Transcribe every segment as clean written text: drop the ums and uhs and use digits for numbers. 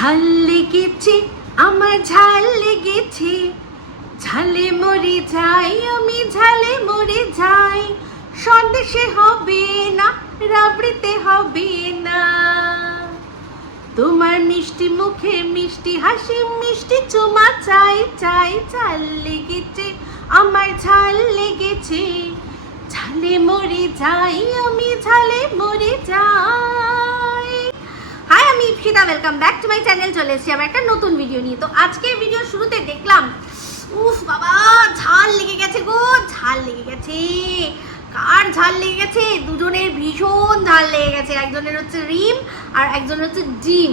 ঝাল লেগেছে, আমার ঝাল লেগেছে, ঝালে মরে যাই আমি, ঝালে মরে যাই। সন্দেশে হবে না, রাবড়িতে হবে না। তোমার মিষ্টি মুখে মিষ্টি হাসি, মিষ্টি চুমা চাই চাই। ঝাল লেগেছে, আমার ঝাল লেগেছে, ঝালে মরে যাই আমি, ঝালে মরে যাই। হাই, আমি Ipsita, welcome back to my channel. চলে এসেছি আমার একটা নতুন ভিডিও নিয়ে। তো আজকের ভিডিওর শুরুতে দেখলাম, উফ বাবা, ঝাল লেগে গেছে গো, ঝাল লেগে গেছে। কার ঝাল লেগে গেছে? দুজনের ভীষণ ঝাল লেগে গেছে। একজনের হচ্ছে রিম আর একজনের হচ্ছে ডিম।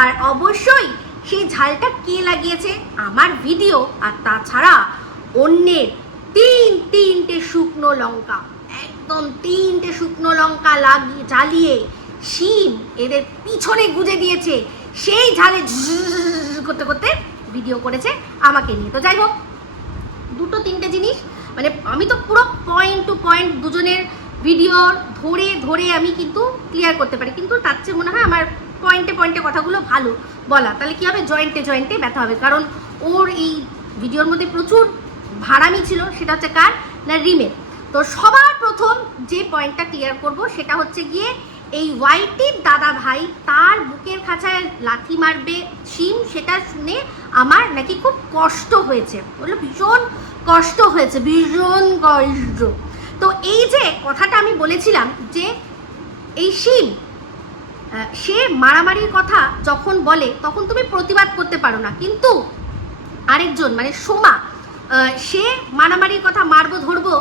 আর অবশ্যই সেই ঝালটা কে লাগিয়েছে? আমার ভিডিও, আর তাছাড়া অন্যের তিনটে শুকনো লঙ্কা, একদম 3টে শুকনো লঙ্কা লাগিয়ে জ্বালিয়ে শিম এদের পিছনে গুজে দিয়েছে। সেই ঝালে করতে করতে ভিডিও করেছে আমাকে নিয়ে। তো যাই হোক, 2-3টে জিনিস, মানে আমি তো পুরো পয়েন্ট টু পয়েন্ট দুজনের ভিডিও ধরে ধরে আমি কিন্তু ক্লিয়ার করতে পারি, কিন্তু তার চেয়ে মনে হয় আমার পয়েন্টে পয়েন্টে কথাগুলো ভালো বলা। তাহলে কী হবে, জয়েন্টে ব্যথা হবে। কারণ ওর এই ভিডিওর মধ্যে প্রচুর ভাড়ামি ছিল। সেটা হচ্ছে কার? না, রিমের। তো সবার প্রথম যে পয়েন্টটা ক্লিয়ার করব সেটা হচ্ছে গিয়ে এই ওয়াইটির দাদা ভাই তার বুকের খাঁচায় লাথি মারবে শিম, সেটা শুনে আমার নাকি খুব কষ্ট হয়েছে। বললো ভীষণ কষ্ট হয়েছে, ভীষণ কষ্ট। তো এই যে কথাটা আমি বলেছিলাম যে এই শিম সে মারামারির কথা যখন বলে তখন তুমি প্রতিবাদ করতে পারো না, কিন্তু আরেকজন মানে সোমা, সে মারামারির কথা মারবো ধরবো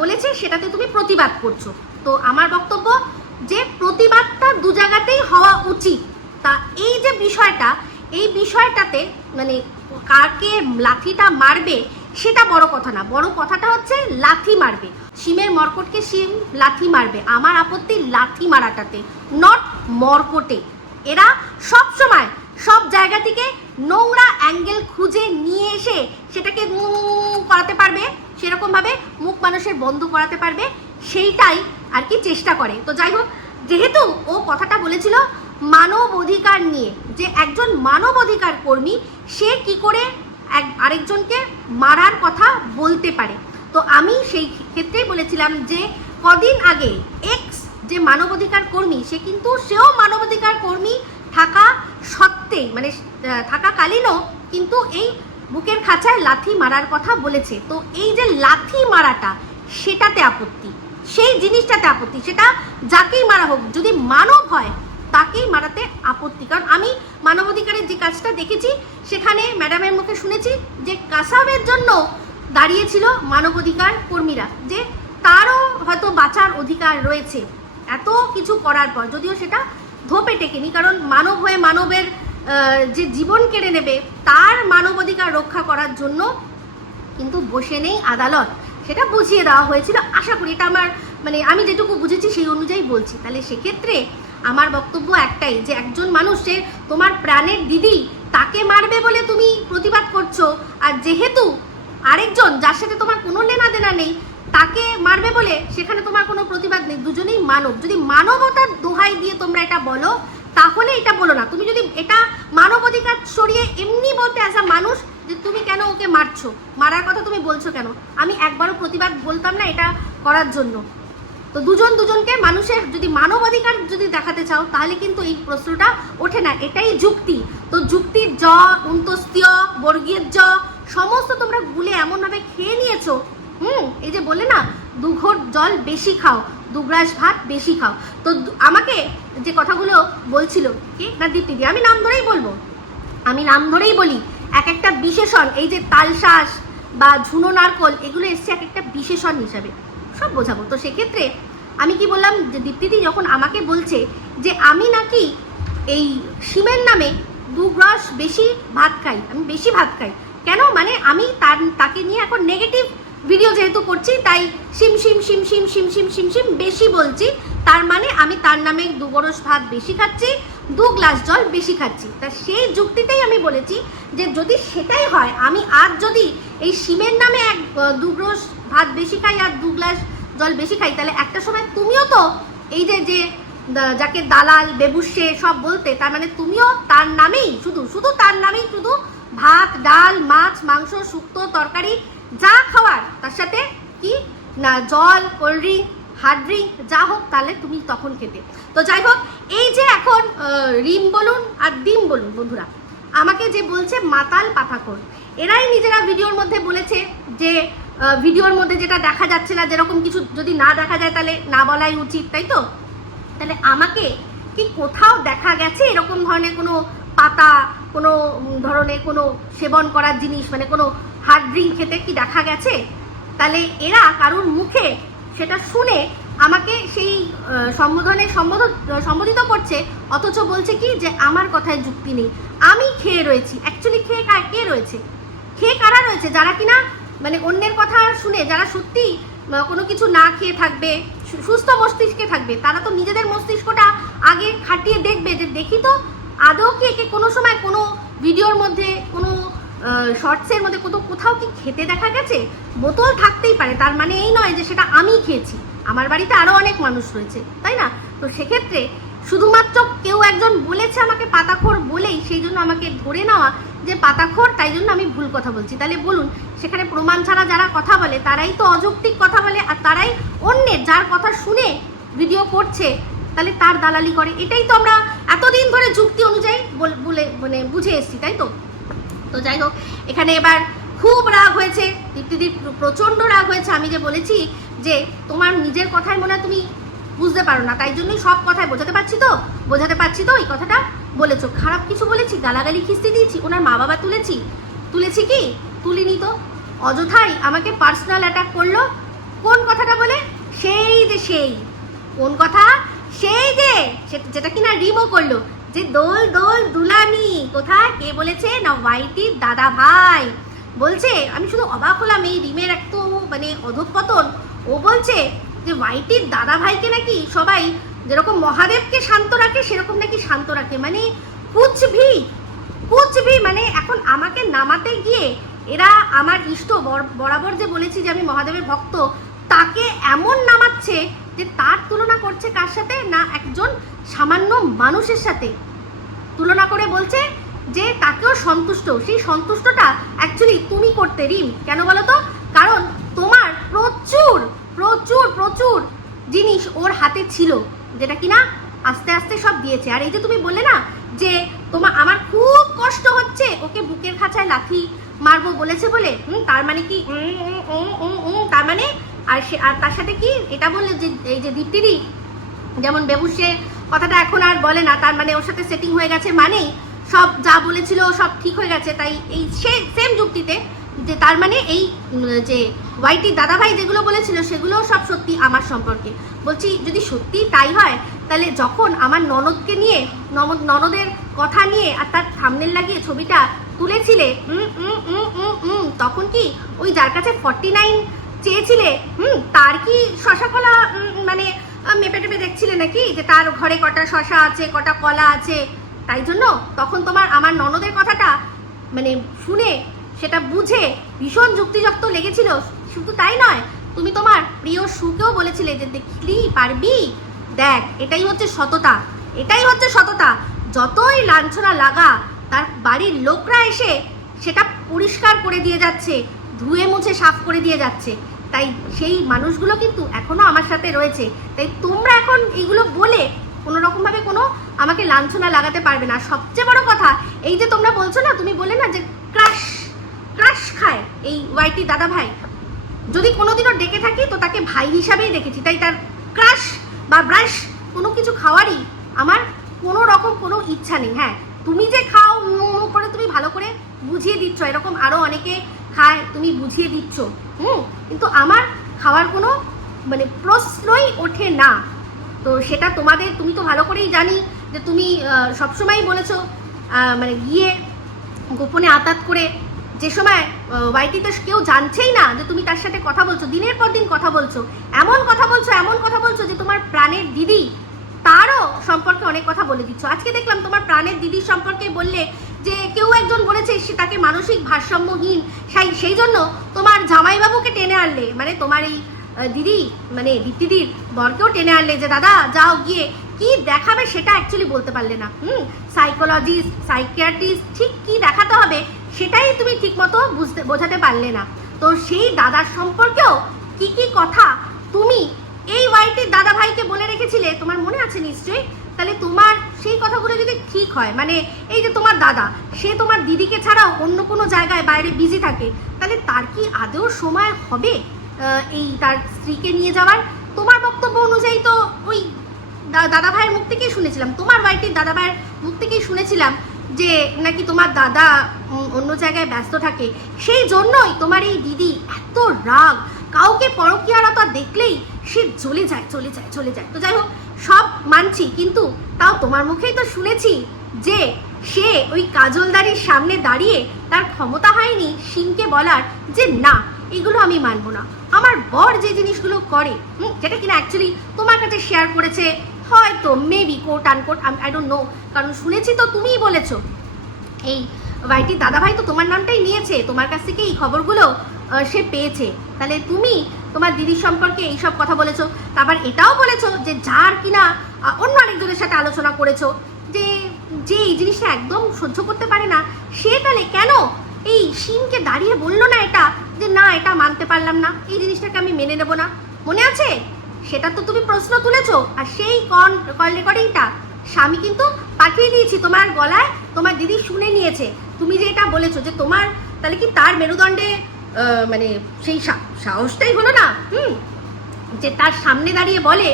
বলেছে, সেটাতে তুমি প্রতিবাদ করছো। তো আমার বক্তব্য যে প্রতিবাদটা দু জায়গাতেই হওয়া উচিত। তা এই যে বিষয়টা, এই বিষয়টাতে মানে কাকে লাথিটা মারবে সেটা বড় কথা না, বড় কথাটা হচ্ছে লাথি মারবে। শিমের মর্কটকে শিম লাথি মারবে, আমার আপত্তি লাথি মারাটাতে, নট মর্কটে। এরা সব সময় সব জায়গা থেকে নোংরা অ্যাঙ্গেল খুঁজে নিয়ে এসে সেটাকে করাতে পারবে, সেরকমভাবে মুখ মানুষের বন্ধ করাতে পারবে, সেইটাই আর কি চেষ্টা করে। তো যাই হোক, যেহেতু ও কথাটা বলেছিল মানব অধিকার নিয়ে, যে একজন মানব অধিকার কর্মী সে কি করে আরেকজনকে মারার কথা বলতে পারে, তো আমি সেই ক্ষেত্রেই বলেছিলাম যে কদিন আগে এক্স যে মানবাধিকার কর্মী, সে কিন্তু সেও মানবাধিকার কর্মী থাকা সত্ত্বেই, মানে থাকাকালীনও কিন্তু এই বুকের খাঁচায় লাথি মারার কথা বলেছে। তো এই যে লাথি মারাটা, সেটাতে আপত্তি, সেই জিনিসটাতে আপত্তি। সেটা যাকেই মারা হোক, যদি মানব হয় তাকেই মারাতে আপত্তি। কারণ আমি মানবাধিকারের যে কাজটা দেখেছি, সেখানে ম্যাডামের মুখে শুনেছি যে কাসাবের জন্য দাঁড়িয়েছিল মানবাধিকার কর্মীরা, যে তারও হয়তো বাঁচার অধিকার রয়েছে এত কিছু করার পর, যদিও সেটা ধোপে টেকেনি। কারণ মানব হয়ে মানবের যে জীবন কেড়ে নেবে, তার মানবাধিকার রক্ষা করার জন্য কিন্তু বসে নেই আদালত, সেটা বুঝিয়ে দেওয়া হয়েছিল। আশা করি এটা আমার, মানে আমি যেটুকু বুঝেছি সেই অনুযায়ী বলছি। তাহলে সেক্ষেত্রে আমার বক্তব্য একটাই, যে একজন মানুষ, সে তোমার প্রাণের দিদি, তাকে মারবে বলে তুমি প্রতিবাদ করছো, আর যেহেতু আরেকজন যার সাথে তোমার কোনো লেনা দেনা নেই তাকে মারবে বলে সেখানে তোমার কোনো প্রতিবাদ নেই। দুজনেই মানব। যদি মানবতার দোহাই দিয়ে তোমরা এটা বলো, তাহলে এটা বলো না। তুমি যদি এটা মানব অধিকার সরিয়ে এমনি বলতে আসা মানুষ, যে তুমি কেন ওকে মারছো, মারার কথা তুমি বলছো কেন, আমি একবারও প্রতিবাদ বলতাম না এটা করার জন্য। তো দুজনকে মানুষের যদি মানবাধিকার যদি দেখাতে চাও, তাহলে কিন্তু এই প্রশ্নটা ওঠে না। এটাই যুক্তি। তো যুক্তির জ, অন্তস্তীয়, বর্গীয় জ সমস্ত তোমরা গুলে এমনভাবে খেয়ে নিয়েছো। এই যে বলে না, 2 ঘট জল বেশি খাও, 2 গ্লাস ভাত বেশি খাও। তো আমাকে যে কথাগুলো বলছিল কি না দীপ্তিদি, আমি নাম ধরেই বলবো, আমি নাম ধরেই বলি, এক একটা বিশেষণ, এই যে তালশাঁস বা ঝুনো নারকল, এগুলো এসছে এক একটা বিশেষণ হিসাবে, সব বোঝাবো। তো সেক্ষেত্রে আমি কি বললাম, যে দীপ্তিদি যখন আমাকে বলছে যে আমি নাকি এই শিমের নামে 2 গ্লাস বেশি ভাত খাই, আমি বেশি ভাত খাই কেন, মানে আমি তাকে নিয়ে এখন নেগেটিভ ভিডিও যেহেতু করছি, তাই শিম শিম শিম শিম শিম শিম শিম শিম বেশি বলছি, তার মানে আমি তার নামে 2 গরস ভাত বেশি খাচ্ছি, 2 গ্লাস জল বেশি খাচ্ছি। তা সেই যুক্তিতেই আমি বলেছি যে যদি সেটাই হয়, আমি আজ যদি এই শিমের নামে 2 গ্লাস ভাত বেশি খাই আর 2 গ্লাস জল বেশি খাই, তাহলে একটা সময় তুমিও তো এই যে যাকে দালাল বেবুসে সব বলতে, তার মানে তুমিও তার নামেই শুধু তার নামেই শুধু ভাত ডাল মাছ মাংস শুক্তো তরকারি যা খাওয়ার তার সাথে কি না জল কোল্ড ড্রিঙ্ক হার্ড ড্রিঙ্ক যা হোক, তাহলে তুমি তখন খেতে। তো যাই হোক, এই যে এখন রিম বলুন আর ডিম বলুন বন্ধুরা, আমাকে যে বলছে মাতাল পাঠাখোর, এরাই নিজেরা ভিডিওর মধ্যে বলেছে যে ভিডিওর মধ্যে যেটা দেখা যাচ্ছে না, যেরকম কিছু যদি না দেখা যায় তাহলে না বলাই উচিত, তাই তো? তাহলে আমাকে কি কোথাও দেখা গেছে এরকম ধরনের কোনো পাতা, কোনো ধরনের কোনো সেবন করার জিনিস, মানে কোনো হার্ড ড্রিঙ্ক খেতে কি দেখা গেছে? তাহলে এরা কারোর মুখে সেটা শুনে আমাকে সেই সম্বোধিত করছে, অথচ বলছে কি যে আমার কথায় যুক্তি নেই। আমি খেয়ে রয়েছি, অ্যাকচুয়ালি কে রয়েছে, খেয়ে কারা রয়েছে? যারা কিনা মানে অন্যের কথা শুনে, যারা সত্যি কোনো কিছু না খেয়ে থাকবে, সুস্থ মস্তিষ্কে থাকবে, তারা তো নিজেদের মস্তিষ্কটা আগে খাটিয়ে দেখবে যে দেখি তো আদৌ কি একে কোনো সময় কোনো ভিডিওর মধ্যে, কোনো শর্টসের মধ্যে কোথাও কি খেতে দেখা গেছে। বোতল থাকতেই পারে, তার মানে এই নয় যে সেটা আমি খেয়েছি, আমার বাড়িতে আরও অনেক মানুষ রয়েছে, তাই না? তো সেক্ষেত্রে শুধুমাত্র কেউ একজন বলেছে আমাকে পাতাখোর বলেই সেই জন্য আমাকে ধরে নেওয়া যে পাতাখোর, তাই জন্য আমি ভুল কথা বলছি। তাহলে বলুন, সেখানে প্রমাণ ছাড়া যারা কথা বলে তারাই তো অযৌক্তিক কথা বলে, আর তারাই অন্যের যার কথা শুনে ভিডিও করছে তাহলে তার দালালি করে। এটাই তো আমরা এতদিন ধরে যুক্তি অনুযায়ী বলে মানে বুঝে এসছি, তাই তো? তো যাই হোক, এখানে এবার খুব রাগ হয়েছে দীপ্তিদির, প্রচণ্ড রাগ হয়েছে। আমি যে বলেছি যে তোমার নিজের কথায় মনে হয় তুমি বুঝতে পারো না, তাই জন্যই সব কথায় বোঝাতে পারছি তো এই কথাটা বলেছো। খারাপ কিছু বলেছি, গালাগালি খিস্তি দিয়েছি, ওনার মা বাবা তুলেছি কি? তুলিনি তো। অযথাই আমাকে পার্সোনাল অ্যাটাক করলো, কোন কথাটা বলে? সেই কোন কথা? সেই যে যেটা কিনা রিমও করলো, যে দোল দোল দুলানি, কোথায় কে বলেছে? না ওয়াইটির দাদা ভাই বলছে। আমি শুধু অবাক হলাম এই রিমের এত মানে অধঃপতন। ও বলছে যে ওয়াইটির দাদা ভাইকে নাকি সবাই যেরকম মহাদেবকে শান্ত রাখে সেরকম নাকি শান্ত রাখে, মানে কুচভি মানে এখন আমাকে নামাতে গিয়ে এরা আমার ইষ্ট বরাবর যে বলেছি যে আমি মহাদেবের ভক্ত, তাকে এমন নামাচ্ছে যে তার তুলনা করছে কার সাথে? না একজন সামান্য মানুষের সাথে তুলনা করে বলছে যে তাকেও সন্তুষ্ট। সেই সন্তুষ্টটা অ্যাকচুয়ালি তুমি করতে রিম, কেন বলো তো? কারণ তোমার প্রচুর প্রচুর প্রচুর জিনিস ওর হাতে ছিল, যেটা কিনা আস্তে আস্তে সব দিয়েছে। আর এই যে তুমি বললে না যে আমার খুব কষ্ট হচ্ছে ওকে বুকের খাঁচায় লাথি মারবো বলেছে বলে, তার মানে কি? তার মানে আর তার সাথে কি এটা বললে যে এই যে দীপ্তিদি যেমন বেবুসে কথাটা এখন আর বলে না, তার মানে ওর সাথে সেটিং হয়ে গেছে, মানেই সব যা বলেছিল সব ঠিক হয়ে গেছে। তাই এই সেম যুক্তিতে যে তার মানে এই যে ওয়াইটি দাদাভাই যেগুলো বলেছিল সেগুলো সব সত্যি আমার সম্পর্কে। বলছি যদি সত্যি তাই হয় তাহলে যখন আমার ননদকে নিয়ে, ননদের কথা নিয়ে আর তার থাম্বনেল লাগিয়ে ছবিটা তুলেছিলে, তখন কি ওই যার কাছে 49 চেয়েছিলে তার কি শশা কলা মানে মেপে টেপে দেখছিলে নাকি যে তার ঘরে কটা শশা আছে, কটা কলা আছে? তাই জন্য তখন তোমার আমার ননদের কথাটা মানে শুনে সেটা বুঝে ভীষণ যুক্তিযুক্ত লেগেছিল। শুধু তাই নয়, তুমি তোমার প্রিয় সুকেও বলেছিলে যে দেখলি পারবি, দেখ এটাই হচ্ছে সততা। যতই লাঞ্ছনা লাগা, তার বাড়ির লোকরা এসে সেটা পরিষ্কার করে দিয়ে যাচ্ছে, ধুয়ে মুছে সাফ করে দিয়ে যাচ্ছে। তাই সেই মানুষগুলো কিন্তু এখনো আমার সাথে রয়েছে। তাই তোমরা এখন এইগুলো বলে কোনো রকমভাবে কোনো আমাকে লাঞ্ছনা লাগাতে পারবে না। সবচেয়ে বড় কথা, এই যে তোমরা বলছো না, তুমি বলে না যে ক্রাশ খায় এই ওয়াইটি দাদা ভাই, যদি কোনোদিনও ডেকে থাকি তো তাকে ভাই হিসাবেই দেখেছি। তাই তার ক্রাশ বা ব্রাশ কোনো কিছু খাওয়ারই আমার কোনো রকম কোনো ইচ্ছা নেই। হ্যাঁ, তুমি যে খাও করে তুমি ভালো করে বুঝিয়ে দিচ্ছ, এরকম আরও অনেকে খায়, তুমি বুঝিয়ে দিচ্ছ, কিন্তু আমার খাওয়ার কোনো মানে প্রশ্নই ওঠে না। তো সেটা তুমি তো ভালো করেই জানি যে তুমি সবসময়ই বলেছো মানে গিয়ে গোপনে আতাত করে, যে সময় ওয়াইটিতে কেউ জানছেই না যে তুমি তার সাথে কথা বলছো, দিনের পর দিন কথা বলছো, এমন কথা বলছো যে তোমার প্রাণের দিদি তারও সম্পর্কে অনেক কথা বলে দিচ্ছ। আজকে দেখলাম তোমার প্রাণের দিদির সম্পর্কে বললে যে কেউ একজন বলেছে সে তাকে মানসিক ভারসাম্যহীন, সেই জন্য তোমার জামাইবাবুকে টেনে আনলে, মানে তোমার এই দিদি মানে দীপ্তিদির বরকেও টেনে আনলে যে দাদা যাও গিয়ে কি দেখাবে সেটা অ্যাকচুয়ালি বলতে পারলে না। সাইকোলজিস্ট, সাইকিয়াট্রিস্ট ঠিক কি দেখাতে হবে সেটাই তুমি ঠিকমতো বোঝাতে পারলে না। তো সেই দাদার সম্পর্কেও কি কি কথা তুমি এই ওয়াইটির দাদা ভাইকে বলে রেখেছিলে, তোমার মনে আছে নিশ্চয়ই। তাহলে তোমার সেই কথাগুলো যদি ঠিক হয়, মানে এই যে তোমার দাদা, সে তোমার দিদিকে ছাড়াও অন্য কোনো জায়গায় বাইরে বিজি থাকে, তাহলে তার কি আদৌ সময় হবে এই তার স্ত্রীকে নিয়ে যাওয়ার? তোমার বক্তব্য অনুযায়ী তো ওই দাদা ভাইয়ের মুখ থেকেই শুনেছিলাম, তোমার ওয়াইটির দাদা ভাইয়ের মুখ থেকেই শুনেছিলাম যে নাকি তোমার দাদা অন্য জায়গায় ব্যস্ত থাকে, সেই জন্যই তোমার এই দিদি এত রাগ, কাউকে পরকীয়ারতা দেখলেই সে জ্বলে যায় চলে যায় চলে যায়। তো যাই হোক, সব মানছি, কিন্তু তাও তোমার মুখেই তো শুনেছি যে সে ওই কাজলদারির সামনে দাঁড়িয়ে তার ক্ষমতা হয়নি সিংকে বলার যে না, এগুলো আমি মানবো না। আমার বর যে জিনিসগুলো করে, যেটা কিনা অ্যাকচুয়ালি তোমার কাছে শেয়ার করেছে, হয়তো maybe coat unquote, I don't know, কারণ শুনেছি তো তুমিই বলেছো। এই ওয়াইটির দাদাভাই তো তোমার নামটাই নিয়েছে, তোমার কাছ থেকে এই খবরগুলো সে পেয়েছে। তাহলে তুমি তোমার দিদির সম্পর্কে এইসব কথা বলেছো, তারপর এটাও বলেছো যে যার কিনা অন্য আরেকজনের সাথে আলোচনা করেছো, যে যে এই জিনিসটা একদম সহ্য করতে পারে না, সে তাহলে কেন এই সিনকে দাঁড়িয়ে বললো না এটা, যে না এটা মানতে পারলাম না, এই জিনিসটাকে আমি মেনে নেব না? মনে আছে? সেটা তো তুমি প্রশ্ন তুলেছো, আর সেই কল রেকর্ডিংটা স্বামী কিন্তু পাঠিয়ে দিয়েছি তোমার গলায়, তোমার দিদি শুনে নিয়েছে। তুমি যে এটা বলেছো যে তোমার, তাহলে কি তার মেরুদণ্ডে মানে সেই সাহসটাই হলো না যে তার সামনে দাঁড়িয়ে বলে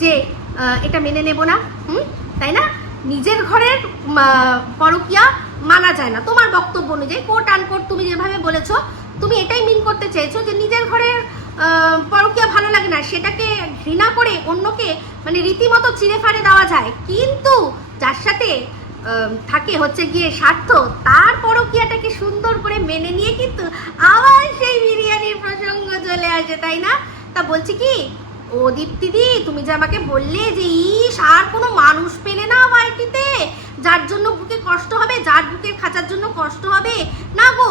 যে এটা মেনে নেব না? তাই না? নিজের ঘরের পরকীয়া মানা যায় না তোমার বক্তব্য অনুযায়ী, কোট আনকোট তুমি যেভাবে বলেছো, তুমি এটাই মিন করতে চেয়েছো যে নিজের ঘরের পরকীয়া ভালো লাগে না, সেটাকে ঘৃণা করে অন্যকে মানে রীতিমতো চিড়ে ফাড়ে দেওয়া যায়, কিন্তু যার সাথে থাকে হচ্ছে গিয়ে স্বার্থ, তার পরকীয়াটাকে সুন্দর করে মেনে নিয়ে কিন্তু আবার সেই বিরিয়ানির প্রসঙ্গ চলে আসে, তাই না? তা বলছি কি, ও দীপ্তিদি, তুমি যে আমাকে বললে যে ইস আর কোনো মানুষ পেলে না ওয়াইটিতে যার জন্য বুকে কষ্ট হবে, যার বুকের খাঁচার জন্য কষ্ট হবে, না গো,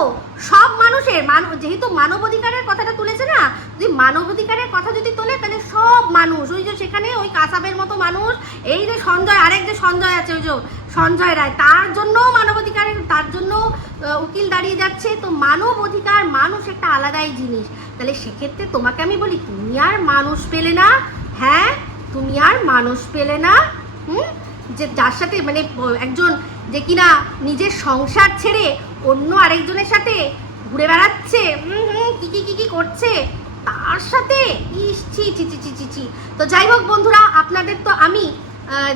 সব মানুষের যেহেতু মানবাধিকারের কথাটা তুলেছে না, যদি মানবাধিকারের কথা যদি তোলে তাহলে সব মানুষ, ওই যে সেখানে ওই কাসাবের মতো মানুষ, এই যে সঞ্জয়, আরেক যে সঞ্জয় আছে, ওই যে সঞ্জয় রায়, তার জন্য মানবাধিকারের, তার জন্য উকিল দাঁড়িয়ে যাচ্ছে। তো মানব অধিকার, মানুষ একটা আলাদাই জিনিস। তাহলে সেক্ষেত্রে তোমাকে আমি বলি, তুমি আর মানুষ পেলে না? হ্যাঁ, তুমি আর মানুষ পেলে না? যে যার সাথে মানে একজন যে কিনা নিজের সংসার ছেড়ে অন্য আরেকজনের সাথে ঘুরে বেড়াচ্ছে, কি করছে, তার সাথে ইস ছি ছি ছি ছি ছি ছি। তো যাই হোক বন্ধুরা, আপনাদের তো আমি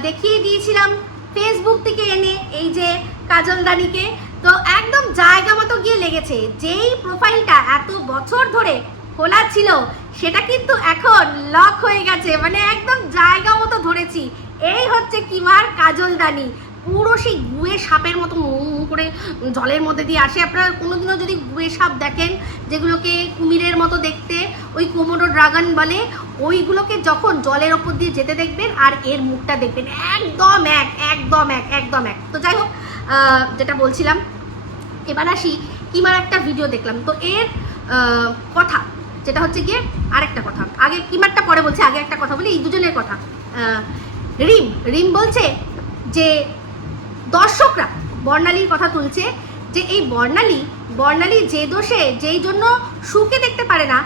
দেখিয়ে দিয়েছিলাম ফেসবুক থেকে এনে এই যে কাজলদানিকে, তো একদম জায়গা মতো গিয়ে লেগেছে। যেই প্রোফাইলটা এত বছর ধরে খোলা ছিল সেটা কিন্তু এখন লক হয়ে গেছে, মানে একদম জায়গা মতো ধরেছি। এই হচ্ছে কিমার কাজলদানি, পুরো সেই গুয়ে সাপের মতো করে জলের মধ্যে দিয়ে আসে। আপনারা কোনোদিনও যদি গুয়ে সাপ দেখেন, যেগুলোকে কুমিরের মতো দেখতে, ওই কোমোডো ড্রাগন বলে, ওইগুলোকে যখন জলের ওপর দিয়ে যেতে দেখবেন আর এর মুখটা দেখবেন, একদম এক একদম এক একদম এক। তো যাই হোক, যেটা বলছিলাম, এবার আসি কিমার একটা ভিডিও দেখলাম, তো এর কথা যেটা হচ্ছে গিয়ে আরেকটা কথা, আগে কিমারটা পরে বলছে, আগে একটা কথা বলি, এই দুজনের কথা। রিম বলছে যে দর্শকরা বর্ণালীর কথা তুলছে, যে এই বর্ণালী যে দোষে যেই জন্য সুকে দেখতে পারে না,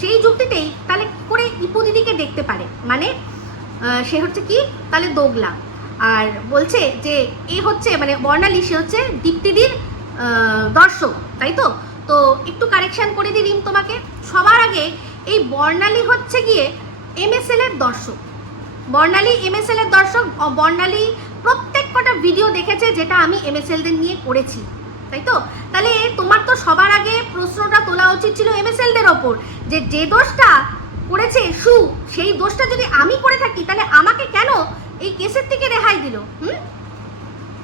সেই যুক্তিতেই তাহলে করে ইপু দিদিকে দেখতে পারে, মানে সে হচ্ছে কি তাহলে দোগলা। আর বলছে যে এ হচ্ছে মানে বর্ণালী, সে হচ্ছে দীপ্তিদির দর্শক, তাই তো? তো একটু কারেকশন করে দিই রিম তোমাকে। সবার আগে এই বর্ণালী হচ্ছে গিয়ে MSL এর দর্শক, বর্ণালী MSL এর দর্শক। বর্ণালী প্রত্যেক কটা ভিডিও দেখেছে যেটা আমি MSLদের নিয়ে করেছি, তাই তো? তাহলে তোমার তো সবার আগে প্রশ্নটা তোলা উচিত ছিল MSLদের ওপর, যে দোষটা করেছে সু, সেই দোষটা যদি আমি করে থাকি তাহলে আমাকে কেন এই কেসের থেকে রেহাই দিল?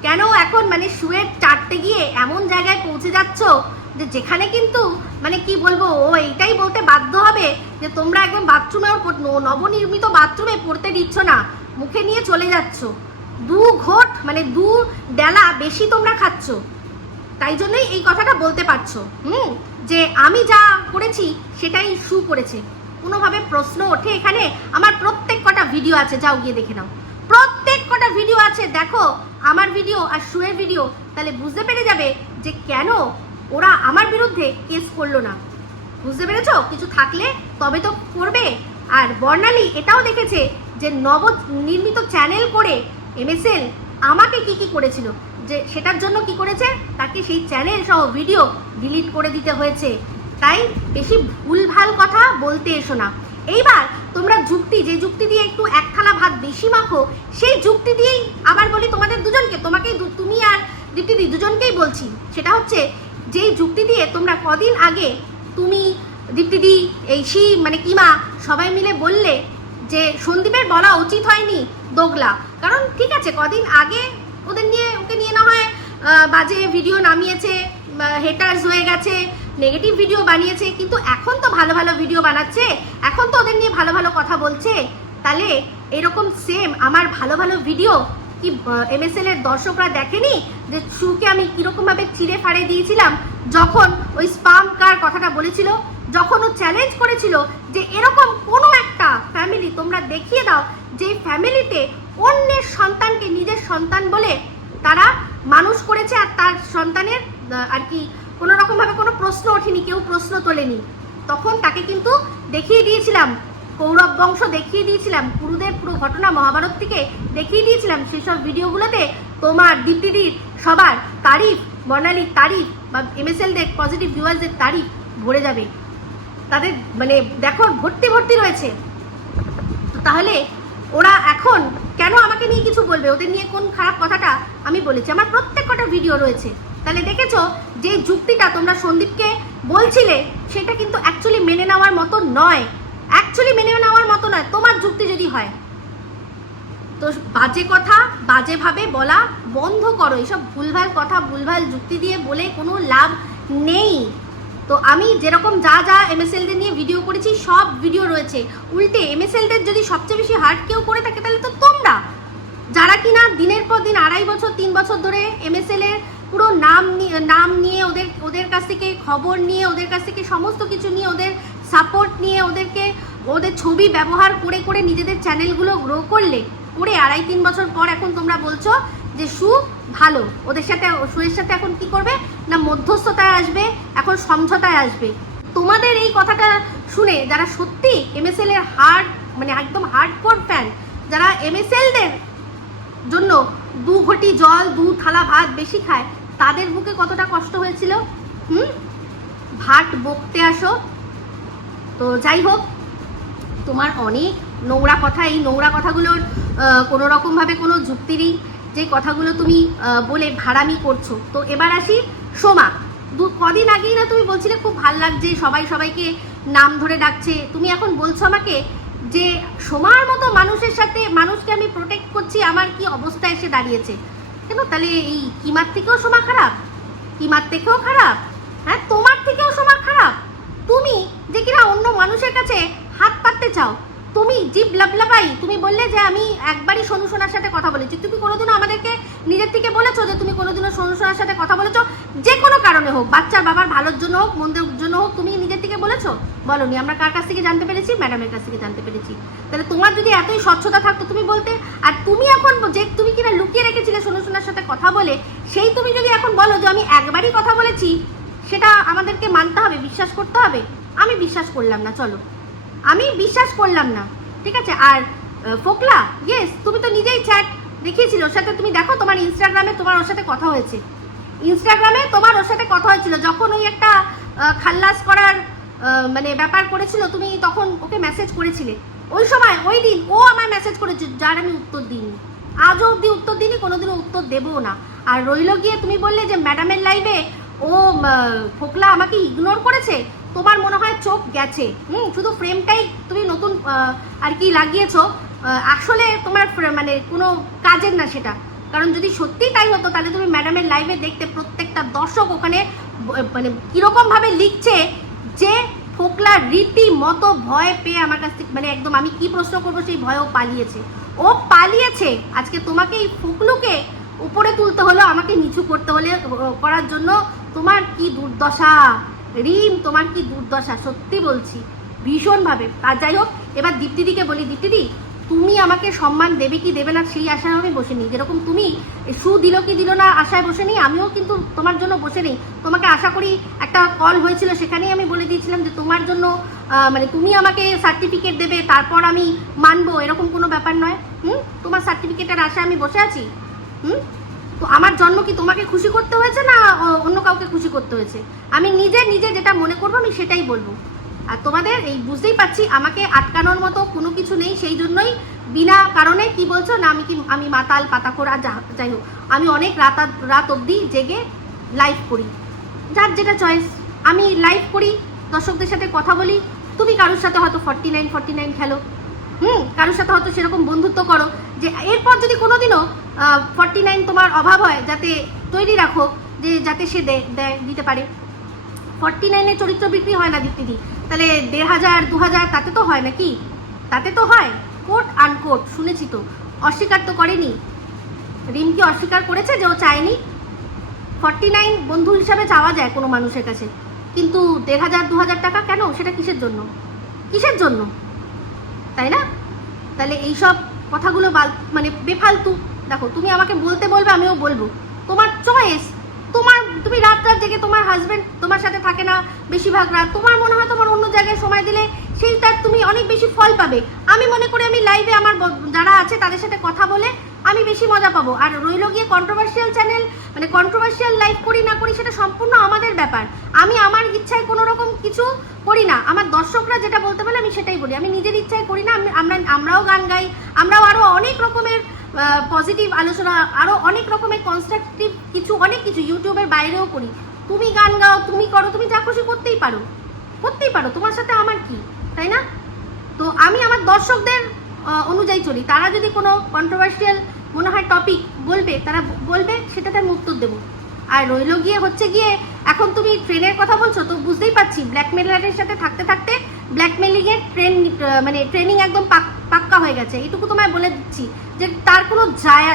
কেন এখন মানে শুয়ে চাটতে গিয়ে এমন জায়গায় পৌঁছে যাচ্ছ যে যেখানে কিন্তু মানে কি বলবো, ও এইটাই বলতে বাধ্য হবে যে তোমরা একদম বাথরুমেও নবনির্মিত বাথরুমে পড়তে দিচ্ছ না, মুখে নিয়ে চলে যাচ্ছ, 2 ঘট মানে 2 ডেলা বেশি তোমরা খাচ্ছ। তাই জন্যই এই কথাটা বলতে পারছো যে আমি যা করেছি সেটাই সু করেছে। কোনোভাবে প্রশ্ন ওঠে এখানে? আমার প্রত্যেক কটা ভিডিও আছে, যাও গিয়ে দেখে নাও, প্রত্যেক কটা ভিডিও আছে, দেখো আমার ভিডিও আর শুয়ের ভিডিও, তাহলে বুঝতে পেরে যাবে যে কেন ওরা আমার বিরুদ্ধে কেস করলো না। বুঝতে পেরেছো? কিছু থাকলে তবে তো করবে। আর বর্ণালী এটাও দেখেছে যে নবনির্মিত চ্যানেল করে MSL আমাকে কি করেছিল, যে সেটার জন্য কি করেছে, তাকে সেই চ্যানেল সহ ভিডিও ডিলিট করে দিতে হয়েছে। তাই বেশি ভুলভাল কথা বলতে এসো না। এইবার তোমরা যুক্তি, যে যুক্তি দিয়ে একটু এক থালা ভাত বেশি মাখো, সেই যুক্তি দিয়েই আবার বলি তোমাদের দুজনকে, তোমাকেই, তুমি আর দীপ্তিদি দুজনকেই বলছি, সেটা হচ্ছে যেই যুক্তি দিয়ে তোমরা কদিন আগে তুমি, দীপ্তিদি, এই মানে কিমা সবাই মিলে বললে যে সন্দীপের বলা উচিত হয়নি দোগলা, কারণ ঠিক আছে কদিন আগে ওকে নিয়ে না হয় বাজে ভিডিও নামিয়েছে, হেটার্স হয়ে গেছে, নেগেটিভ ভিডিও বানিয়েছে, কিন্তু এখন তো ভালো ভালো ভিডিও বানাচ্ছে, এখন তো ওদের নিয়ে ভালো ভালো কথা বলছে। তাহলে এরকম সেম আমার ভালো ভালো ভিডিও কি MSL এর দর্শকরা দেখেনি যে শুকে আমি কিরকমভাবে চিড়ে ফাড়ে দিয়েছিলাম যখন ওই স্পাম কার কথাটা বলেছিল, যখন ও চ্যালেঞ্জ করেছিল যে এরকম কোনো একটা ফ্যামিলি তোমরা দেখিয়ে দাও যে ফ্যামিলিতে অন্যের সন্তানকে নিজের সন্তান বলে তারা মানুষ করেছে, আর তার সন্তানের আর কি কোনো রকমভাবে কোনো প্রশ্ন ওঠেনি, কেউ প্রশ্ন তোলেনি, তখন তাকে কিন্তু দেখিয়ে দিয়েছিলাম, কৌরব বংশ দেখিয়ে দিয়েছিলাম, কুরুদের পুরো ঘটনা মহাভারত থেকে দেখিয়ে দিয়েছিলাম। সেসব ভিডিওগুলোতে তোমার, দীপ্তিদির, সবার তারিফ, বর্ণালীর তারিফ বা MSLদের পজিটিভ ভিউয়ার্সদের তারিফ ভরে যাবে, তাদের মানে দেখো ভর্তি রয়েছে। তাহলে ওরা এখন কেন আমাকে নিয়ে কিছু বলবে? ওদের নিয়ে কোন খারাপ কথাটা আমি বলেছি? আমার প্রত্যেক কটা ভিডিও রয়েছে। তাহলে দেখেছো যে যুক্তিটা তোমরা সন্দীপকে বলছিলে সেটা কিন্তু অ্যাকচুয়ালি মেনে নেওয়ার মতো নয়, তোমার যুক্তি যদি হয় তো বাজে কথা বাজেভাবে বলা বন্ধ করো, এইসব ভুলভাল কথা ভুলভাল যুক্তি দিয়ে বলে কোনো লাভ নেই। তো আমি যেরকম যা MSLদের নিয়ে ভিডিও করেছি সব ভিডিও রয়েছে। উল্টে MSLদের যদি সবচেয়ে বেশি হার্ট কেউ করে থাকে তাহলে তো তোমরা, যারা কিনা দিনের পর দিন 2.5 বছর 3 বছর ধরে MSL এর পুরো নাম নিয়ে ওদের কাছ থেকে খবর নিয়ে, ওদের কাছ থেকে সমস্ত কিছু নিয়ে, ওদের সাপোর্ট নিয়ে, ওদের ছবি ব্যবহার করে নিজেদের চ্যানেলগুলো গ্রো করলে, করে 2.5-3 বছর পর এখন তোমরা বলছো যে শু ভালো, ওদের সাথে, শুয়ের সাথে এখন কি করবে না মধ্যস্থতায় আসবে, এখন সমঝোতায় আসবে। তোমাদের এই কথাটা শুনে যারা সত্যি MSL এর মানে একদম হার্ডকোর ফ্যান, যারা MSLদের জন্য 2 ঘটি জল 2 থালা ভাত বেশি খায়, তাদের বুকে কতটা কষ্ট হয়েছিল। ভাট বকতে আসো। তো যাই হোক, তোমার অনেক নোংরা কথা, এই নোংরা কথাগুলোর কোনো রকমভাবে কোনো যুক্তি নেই, যে কথাগুলো তুমি বলে ভাড়ামি করছো। তো এবার আসি সোমা। কদিন আগেই না তুমি বলছিলে খুব ভাল লাগছে, সবাই সবাইকে নাম ধরে ডাকছে, তুমি এখন বলছো আমাকে যে সোমার মতো মানুষের সাথে মানুষকে আমি প্রোটেক্ট করছি, আমার কি অবস্থা এসে দাঁড়িয়েছে। কেন তাহলে এই কিমার থেকেও সোমা খারাপ? কিমার থেকেও খারাপ? হ্যাঁ, তোমার থেকেও সোমা খারাপ? তুমি যে কিনা অন্য মানুষের কাছে হাত পাততে চাও, তুমি জিভ লাবলাবাই, তুমি বললে যে আমি একবারই সোনু সোনার সাথে কথা বলেছি। তুমি কোনোদিনও আমাদেরকে নিজের থেকে বলেছো যে তুমি কোনোদিনও সোনু সোনার সাথে কথা বলেছো? যে কোনো কারণে হোক, বাচ্চার বাবার ভালোর জন্য হোক, মন্দের জন্য হোক, তুমি নিজের থেকে বলেছো? বলোনি। আমরা কার কাছ থেকে জানতে পেরেছি? ম্যাডামের কাছ থেকে জানতে পেরেছি। তাহলে তোমার যদি এতই স্বচ্ছতা থাকতো তুমি বলতে। আর তুমি এখন যে তুমি কিনা লুকিয়ে রেখেছিলে সোনু সোনার সাথে কথা বলে, সেই তুমি যদি এখন বলো যে আমি একবারই কথা বলেছি, সেটা আমাদেরকে মানতে হবে, বিশ্বাস করতে হবে। আমি বিশ্বাস করলাম না, চলো আমি বিশ্বাস করলাম না, ঠিক আছে। আর ফোকলা, ইয়েস, তুমি তো নিজেই চ্যাট দেখিয়েছিল ওর সাথে, তুমি দেখো তোমার ইনস্টাগ্রামে তোমার ওর সাথে কথা হয়েছে, ইনস্টাগ্রামে তোমার ওর সাথে কথা হয়েছিল যখন ওই একটা খাল্লাস করার মানে ব্যাপার করেছিল, তুমি তখন ওকে মেসেজ করেছিলে। ওই সময় ওই দিন ও আমায় মেসেজ করেছে, যার আমি উত্তর দিইনি, আজও অবধি উত্তর দিইনি, কোনোদিনও উত্তর দেবও না। আর রইল গিয়ে তুমি বললে যে ম্যাডামের লাইভে ও ফোকলা আমাকে ইগনোর করেছে, তোমার মনে হয় চোখ গেছে। শুধু ফ্রেমটাই তুমি নতুন আর কি লাগিয়েছো, আসলে তোমার মানে কোনো কাজের না সেটা। কারণ যদি সত্যিই তাই হতো তাহলে তুমি ম্যাডামের লাইভে দেখতে প্রত্যেকটা দর্শক ওখানে মানে কীরকমভাবে লিখছে যে ফোকলা রীতিমতো ভয় পেয়ে আমার কাছ থেকে, মানে একদম আমি কি প্রশ্ন করবো সেই ভয় ও পালিয়েছে। আজকে তোমাকে এই ফোকলুকে উপরে তুলতে হলো, আমাকে নিচু করতে হলে করার জন্য। তোমার কি দুর্দশা রিম, তোমার কি দুর্দশা, সত্যি বলছি। ভীষণভাবে। আর যাই হোক, এবার দীপ্তিদিকে বলি, দীপ্তিদি তুমি আমাকে সম্মান দেবে কি দেবে না সেই আশায় আমি বসে নিই। যেরকম তুমি শু দিল কি দিল না আশায় বসে নিই, আমিও কিন্তু তোমার জন্য বসে নেই। তোমাকে আশা করি একটা কল হয়েছিল, সেখানেই আমি বলে দিয়েছিলাম যে তোমার জন্য মানে তুমি আমাকে সার্টিফিকেট দেবে তারপর আমি মানবো, এরকম কোনো ব্যাপার নয়। তোমার সার্টিফিকেটের আশায় আমি বসে আছি। তো আমার জন্ম কি তোমাকে খুশি করতে হয়েছে না অন্য কাউকে খুশি করতে হয়েছে? আমি নিজে যেটা মনে করবো আমি সেটাই বলবো। আর তোমাদের এই বুঝতেই পারছি আমাকে আটকানোর মতো কোনো কিছু নেই, সেই জন্যই বিনা কারণে কি বলছো না আমি মাতাল পাতাখোর। আর যাই হোক, আমি অনেক রাত অবধি জেগে লাইভ করি, যার যেটা চয়েস। আমি লাইভ করি, দর্শকদের সাথে কথা বলি। তুমি কারোর সাথে হয়তো 49 খেলো, কারোর সাথে হয়তো সেরকম বন্ধুত্ব করো যে এরপর যদি কোনোদিনও 49 তোমার অভাব হয় যাতে তৈরি রাখো, যে যাতে সে দিতে পারে। 49-এ চরিত্র বিক্রি হয় না দীপ্তিদি, তাহলে 1500 2000 তাতে তো হয় নাকি? তাতে তো হয়। কোট আনকোট শুনেছি তো, অস্বীকার তো করেনি। রিমকি অস্বীকার করেছে যে ও চায়নি। 49 বন্ধু হিসাবে চাওয়া যায় কোনো মানুষের কাছে, কিন্তু 1500 2000 টাকা কেন? সেটা কিসের জন্য? তাই না? তাহলে এইসব কথাগুলো মানে বেফালতু। দেখো, তুমি আমাকে বলতে বলবে, আমিও বলবো, তোমার চয়েস। তুমি রাত জেগে, তোমার হাজবেন্ড তোমার সাথে থাকে না বেশিরভাগ রাত, তোমার মনে হয় তোমার অন্য জায়গায় সময় দিলে সেইটার তুমি অনেক বেশি ফল পাবে। আমি মনে করি আমি লাইভে আমার যারা আছে তাদের সাথে কথা বলে আমি বেশি মজা পাবো। আর রইল গিয়ে কন্ট্রোভার্সিয়াল চ্যানেল, মানে কন্ট্রোভার্সিয়াল লাইভ করি না করি সেটা সম্পূর্ণ আমাদের ব্যাপার। আমি আমার ইচ্ছায় কোনো রকম কিছু করি না। আমার দর্শকরা যেটা বলতে বলে আমি সেটাই বলি। আমি নিজের ইচ্ছায় করি না। আমরাও গান গাই, আমরাও আরও অনেক রকমের পজিটিভ আলোচনা, আরও অনেক রকমের কনস্ট্রাকটিভ অনেক কিছু ইউটিউবের বাইরেও করি। তুমি গান গাও, তুমি করো, তুমি যা খুশি করতেই পারো, তোমার সাথে আমার কি, তাই না? তো আমি আমার দর্শকদের অনুযায়ী চলি। তারা যদি কোনো কন্ট্রোভার্সিয়াল মনে হয় টপিক বলবে, তারা বলবে, সেটাতে আমি উত্তর দেবো। আর রইল গিয়ে এখন তুমি ট্রেনের কথা বলছো তো বুঝতেই পারছি, ব্ল্যাকমেলারের সাথে থাকতে থাকতে ব্ল্যাকমেলিংয়ের ট্রেনিং একদম পাক্কা হয়ে গেছে। এইটুকু তোমায় বলে দিচ্ছি যে তার কোনো যায়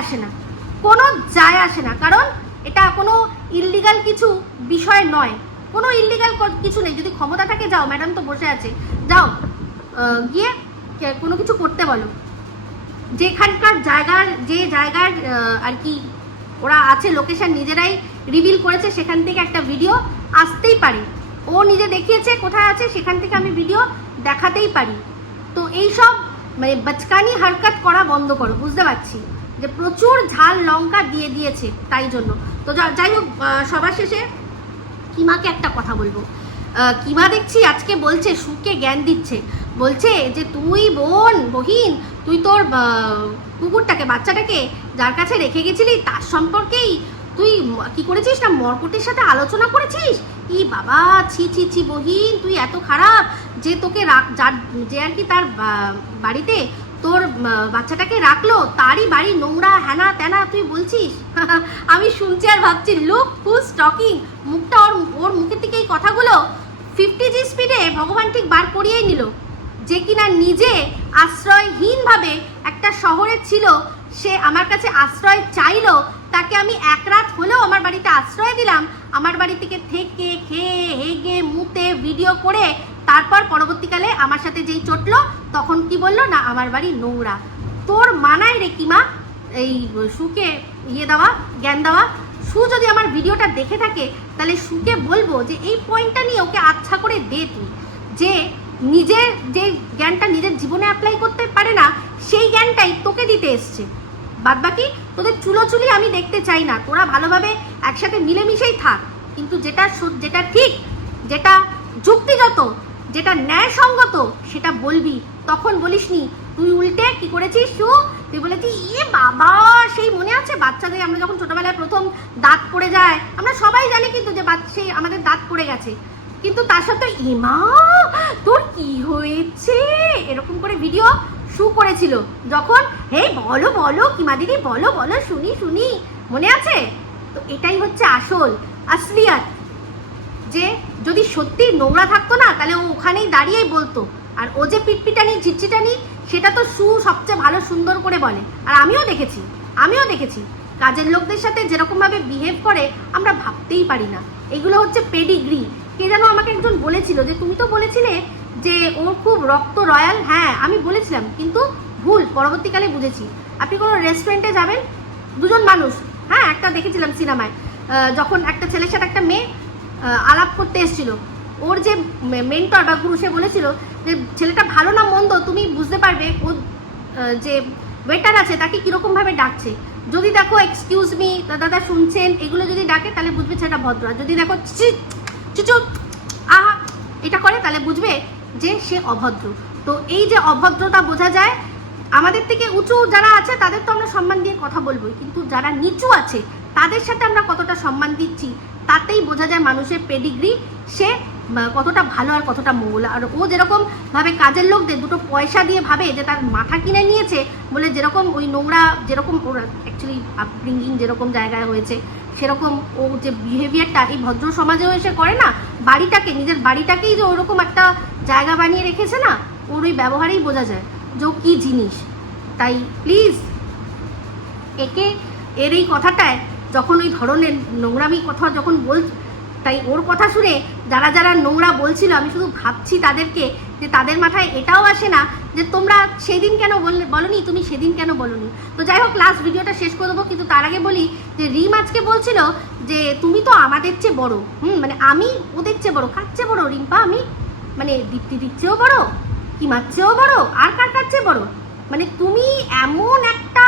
আসে না, কারণ এটা কোনো ইললিগাল কিছু বিষয় নয়, কোনো ইললিগাল কিছু নেই। যদি ক্ষমতা থাকে যাও, ম্যাডাম তো বসে আছে, যাও গিয়ে কোনো কিছু করতে বলো। যেখানকার যে জায়গার আর কি ওরা আছে, লোকেশন নিজেরাই রিভিল করেছে, সেখান থেকে একটা ভিডিও আসতেই পারে। ও নিজে দেখিয়েছে কোথায় আছে, সেখান থেকে আমি ভিডিও দেখাতেই পারি। তো এইসব মানে বাচকানি হারকাত করা বন্ধ করো। বুঝতে পারছি যে প্রচুর ঝাল লঙ্কা দিয়ে দিয়েছে, তাই জন্য। তো যাই হোক, সবার শেষে কিমাকে একটা কথা বলবো। কিমা দেখছি আজকে বলছে, সুকে জ্ঞান দিচ্ছে, বলছে যে তুই বহিন তুই তোর কুকুরটাকে, বাচ্চাটাকে যার কাছে রেখে গেছিলি তার সম্পর্কেই তুই কি করেছিস না, মর্কটের সাথে আলোচনা করেছিস। ই বাবা, ছি বহিন, তুই এত খারাপ যে তোকে যে আর কি তার বাড়িতে তোর বাচ্চাটাকে রাখলো, তারই বাড়ি নোংরা হ্যানা ত্যানা তুই বলছিস। আমি শুনছি আর ভাবছি, লুক হুজ টকিং। মুখটা ওর মুখের থেকে এই কথাগুলো 50G স্পিডে ভগবান ঠিক বার করিয়েই নিল। যে কিনা নিজে আশ্রয়হীনভাবে একটা শহরে ছিল, সে আমার কাছে আশ্রয় চাইলো, তাকে আমি এক রাত হলেও আমার বাড়িতে আশ্রয় দিলাম। আমার বাড়ি থেকে খেয়ে হেগে মুতে ভিডিও করে তারপর পরবর্তীকালে আমার সাথে যেই চটলো তখন কি বললো না, আমার বাড়ি নোংরা। তোর মানায় রে কিমা এই সুকে জ্ঞান দেওয়া। সু যদি আমার ভিডিওটা দেখে থাকে তাহলে সুকে বলবো যে এই পয়েন্টটা নিয়ে ওকে আচ্ছা করে দে তুই, যে নিজের যে জ্ঞানটা নিজের জীবনে অ্যাপ্লাই করতে পারে না সেই জ্ঞানটাই তোকে দিতে এসছে। বাদবাকি তোদের চুলোচুলি আমি দেখতে চাই না, তোরা ভালোভাবে একসাথে মিলেমিশেই থাক। কিন্তু যেটা ঠিক, যেটা যুক্তিগত, যেটা ন্যায়সঙ্গত সেটা বলবি। তখন বলিসনি তুই উল্টে কি করেছিস তুই বলেছিস বাবা, সেই মনে আছে বাচ্চাদের আমরা যখন ছোটবেলায় প্রথম দাঁত পড়ে যায়, আমরা সবাই জানি কিন্তু যে সেই আমাদের দাঁত পড়ে গেছে, কিন্তু তার সাথে ইমা তোর কি হয়েছে এরকম করে ভিডিও করেছিল যখন, হে বলো কিমা দিদি বলো শুনি, মনে আছে? তো এটাই হচ্ছে আসলিয়াত। যে যদি সত্যি নোংরা থাকতো না তাহলে ও ওখানেই দাঁড়িয়েই বলতো। আর ও যে পিটপিটানি ঝিটচিটানি সেটা তো সবচেয়ে ভালো সুন্দর করে বলে। আর আমিও দেখেছি কাজের লোকদের সাথে যেরকমভাবে বিহেভ করে আমরা ভাবতেই পারি না। এগুলো হচ্ছে পেডিগ্রি। কে যেন আমাকে একজন বলেছিল যে তুমি তো বলেছিলে যে ওর খুব রক্ত রয়্যাল, হ্যাঁ আমি বলেছিলাম, কিন্তু ভুল পরবর্তীকালে বুঝেছি। আপনি কোনো রেস্টুরেন্টে যাবেন, দুজন মানুষ, হ্যাঁ একটা দেখেছিলাম সিনেমায়, যখন একটা ছেলের সাথে একটা মেয়ে আলাপ করতে এসেছিল, ওর যে মেন্টর বা গুরু সে বলেছিল যে ছেলেটা ভালো না মন্দ তুমি বুঝতে পারবে ও যে ওয়েটার আছে তাকে কীরকমভাবে ডাকছে। যদি দেখো এক্সকিউজ মি দাদা শুনছেন এগুলো যদি ডাকে তাহলে বুঝবে ছেলেটা ভদ্র, আর যদি দেখো চুচু আহা এটা করে তাহলে বুঝবে যে সে অভদ্র। তো এই যে অভদ্রতা বোঝা যায়, আমাদের থেকে উঁচু যারা আছে তাদের তো আমরা সম্মান দিয়ে কথা বলবোই, কিন্তু যারা নিচু আছে তাদের সাথে আমরা কতটা সম্মান দিচ্ছি তাতেই বোঝা যায় মানুষের পেডিগ্রি, সে কতটা ভালো আর কতটা মঙ্গল। আর ও যেরকম ভাবে কাজের লোকদের দুটো পয়সা দিয়ে ভাবে যে তার মাথা কিনে নিয়েছে বলে, যেরকম ওই নোংরা যেরকম ওর অ্যাকচুয়ালি আপব্রিঙ্গিং যেরকম জায়গায় হয়েছে সেরকম ও যে বিহেভিয়ারটা এই ভদ্র সমাজেও এসে করে না, বাড়িটাকে নিজের বাড়িটাকেই যে ওরকম একটা জায়গা বানিয়ে রেখেছে না, ওর ওই ব্যবহারেই বোঝা যায় যে ও কী জিনিস। তাই প্লিজ একে এর এই কথাটায় যখন ওই ধরনের নোংরামি কথা যখন তাই ওর কথা শুনে যারা যারা নোংরা বলছিল আমি শুধু ভাবছি তাদেরকে যে তাদের মাথায় এটাও আসে না যে তোমরা সেদিন কেন বলনি, তুমি সেদিন কেন বলনি। তো যাই হোক লাস্ট ভিডিওটা শেষ করে দেবো, কিন্তু তার আগে বলি যে রিম আজকে বলছিল যে তুমি তো আমাদের চেয়ে বড়, মানে আমি ওদের চেয়ে বড়, কার চেয়ে বড় রিম্পা, আমি মানে দীপ্তিদির চেয়েও বড়, কিমার চেয়েও বড়, আর কার চেয়ে বড়, মানে তুমি এমন একটা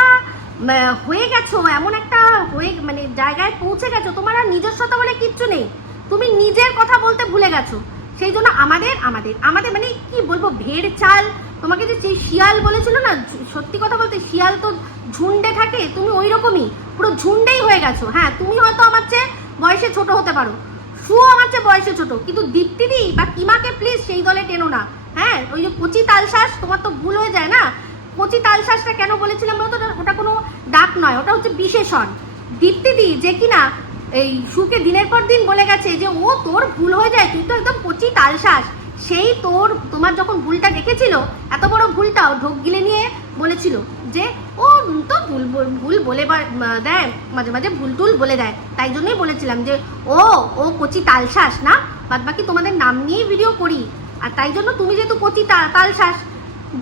হয়ে গেছো, এমন একটা হয়ে মানে জায়গায় পৌঁছে গেছো তোমার আর নিজস্বতা বলে কিচ্ছু নেই, তুমি নিজের কথা বলতে ভুলে গেছো। সেই জন্য আমাদের আমাদের আমাদের মানে কি বলবো, ভেড় চাল, তোমাকে যে শিয়াল বলেছিল না, সত্যি কথা বলতে শিয়াল তো ঝুন্ডে থাকে, তুমি ওই রকমই পুরো ঝুন্ডেই হয়ে গেছো। হ্যাঁ তুমি হয়তো আমার চেয়ে বয়সে ছোট হতে পারো, শুও আমার চেয়ে বয়সে ছোট, কিন্তু দীপ্তিদি বা কিমাকে প্লিজ সেই দলে টেনো না। হ্যাঁ ওই যে কচি তালশ্বাস, তোমার তো ভুল হয়ে যায় না, কচি তালশ্বাসটা কেন বলেছিলাম বলতো, ওটা কোনো ডাক নয়, ওটা হচ্ছে বিশেষণ। দীপ্তিদি যে কিনা এই সুকে দিনের পর দিন বলে গেছে যে ও তোর ভুল হয়ে যায়, তুই তো একদম কচি তালশ্বাস, সেই তোমার যখন ভুলটা দেখেছিল, এত বড় ভুলটাও ঢোক গিলে নিয়ে বলেছিল যে ও তো ভুল বলে দেয়, মাঝে মাঝে ভুল টুল বলে দেয়, তাই জন্যই বলেছিলাম যে ও কচি তালশ্বাস না, বাদ বাকি তোমাদের নাম নিয়েই ভিডিও করি। আর তাই জন্য তুমি যেহেতু কচি তালশ্বাস,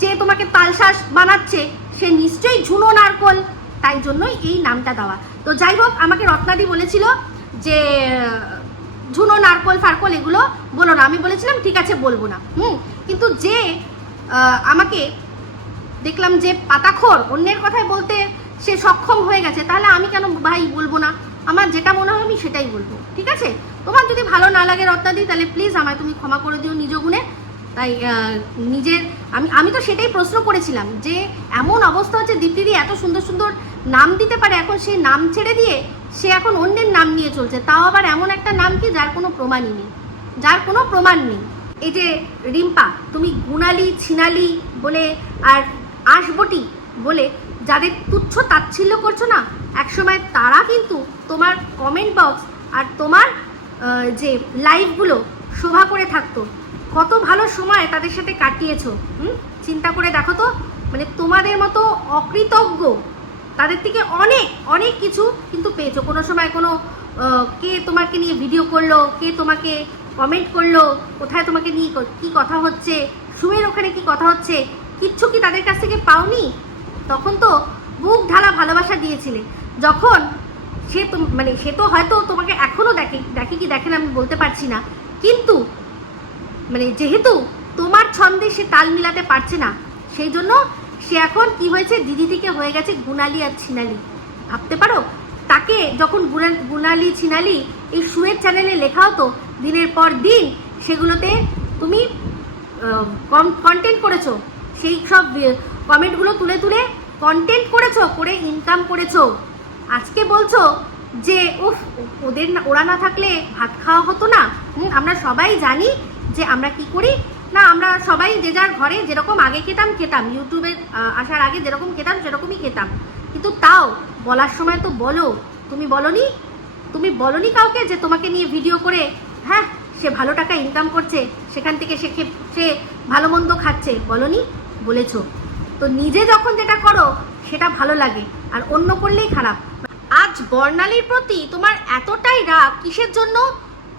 যে তোমাকে তালশ্বাস বানাচ্ছে সে নিশ্চয়ই ঝুনো নারকোল, তাই জন্যই এই নামটা দেওয়া। তো যাই হোক আমাকে রত্নাদি বলেছিল যে ঝুনো নারকোল ফারকোল এগুলো বলো না, আমি বলেছিলাম ঠিক আছে বলবো না, কিন্তু যে আমাকে দেখলাম যে পাতাখোর অন্যের কথায় বলতে সে সক্ষম হয়ে গেছে, তাহলে আমি কেন ভাই বলবো না, আমার যেটা মনে হয় আমি সেটাই বলবো, ঠিক আছে। তোমার যদি ভালো না লাগে রত্নাদি তাহলে প্লিজ আমায় তুমি ক্ষমা করে দিও নিজ গুণে। তাই নিজের আমি তো সেটাই প্রশ্ন করেছিলাম যে এমন অবস্থা হচ্ছে দীপ্তিদি এত সুন্দর সুন্দর নাম দিতে পারে, এখন সেই নাম ছেড়ে দিয়ে সে এখন অন্যের নাম নিয়ে চলছে, তাও আবার এমন একটা নাম কি যার কোনো প্রমাণই নেই, যার কোনো প্রমাণ নেই। এই যে রিম্পা তুমি গুণালি ছিনালি বলে আর আশবটি বলে যাদের তুচ্ছ তাচ্ছিল্য করছো না, একসময় তারা কিন্তু তোমার কমেন্ট বক্স আর তোমার যে লাইভগুলো শোভা করে থাকতো, কত ভালো সময় তাদের সাথে কাটিয়েছো, চিন্তা করে দেখো তো, মানে তোমাদের মতো অকৃতজ্ঞ তাদের থেকে অনেক অনেক কিছু কিন্তু পেয়েছো। কোনো সময় কোনো কে তোমাকে নিয়ে ভিডিও করলো, কে তোমাকে কমেন্ট করলো, কোথায় তোমাকে নিয়ে কি কথা হচ্ছে, সুমের ওখানে কি কথা হচ্ছে, কিচ্ছু কি তাদের কাছ থেকে পাওনি? তখন তো বুক ঢালা ভালোবাসা দিয়েছিলে। যখন সে তো হয়তো তোমাকে এখনো দেখে কি দেখে না আমি বলতে পারছি না, কিন্তু মানে যেহেতু তোমার ছন্দে সে তাল মিলাতে পারছে না, সেই জন্য সে এখন কি হয়েছে, দিদি থেকে হয়ে গেছে গুণালি আর ছিনালি। ভাবতে পারো তাকে যখন গুণালি ছিনালি এই সুয়ের চ্যানেলে লেখা হতো, দিনের পর দিন সেগুলোতে তুমি কন্টেন্ট করেছো, সেই সব কমেন্টগুলো তুলে তুলে কন্টেন্ট করেছো, করে ইনকাম করেছো। আজকে বলছো যে ওরা না থাকলে ভাত খাওয়া হতো না। আমরা সবাই জানি যে আমরা কি করি না, আমরা সবাই যে যার ঘরে যেরকম আগে খেতাম ইউটিউবে আসার আগে যেরকম খেতাম সেরকমই খেতাম, কিন্তু তাও বলার সময় তো বলো। তুমি বলনি কাউকে যে তোমাকে নিয়ে ভিডিও করে হ্যাঁ সে ভালো টাকা ইনকাম করছে, সেখান থেকে সে ভালো মন্দ খাচ্ছে, বলনি? বলেছো। তো নিজে যখন যেটা করো সেটা ভালো লাগে, আর অন্য করলেই খারাপ। আজ বর্ণালীর প্রতি তোমার এতটাই রাগ কিসের জন্য?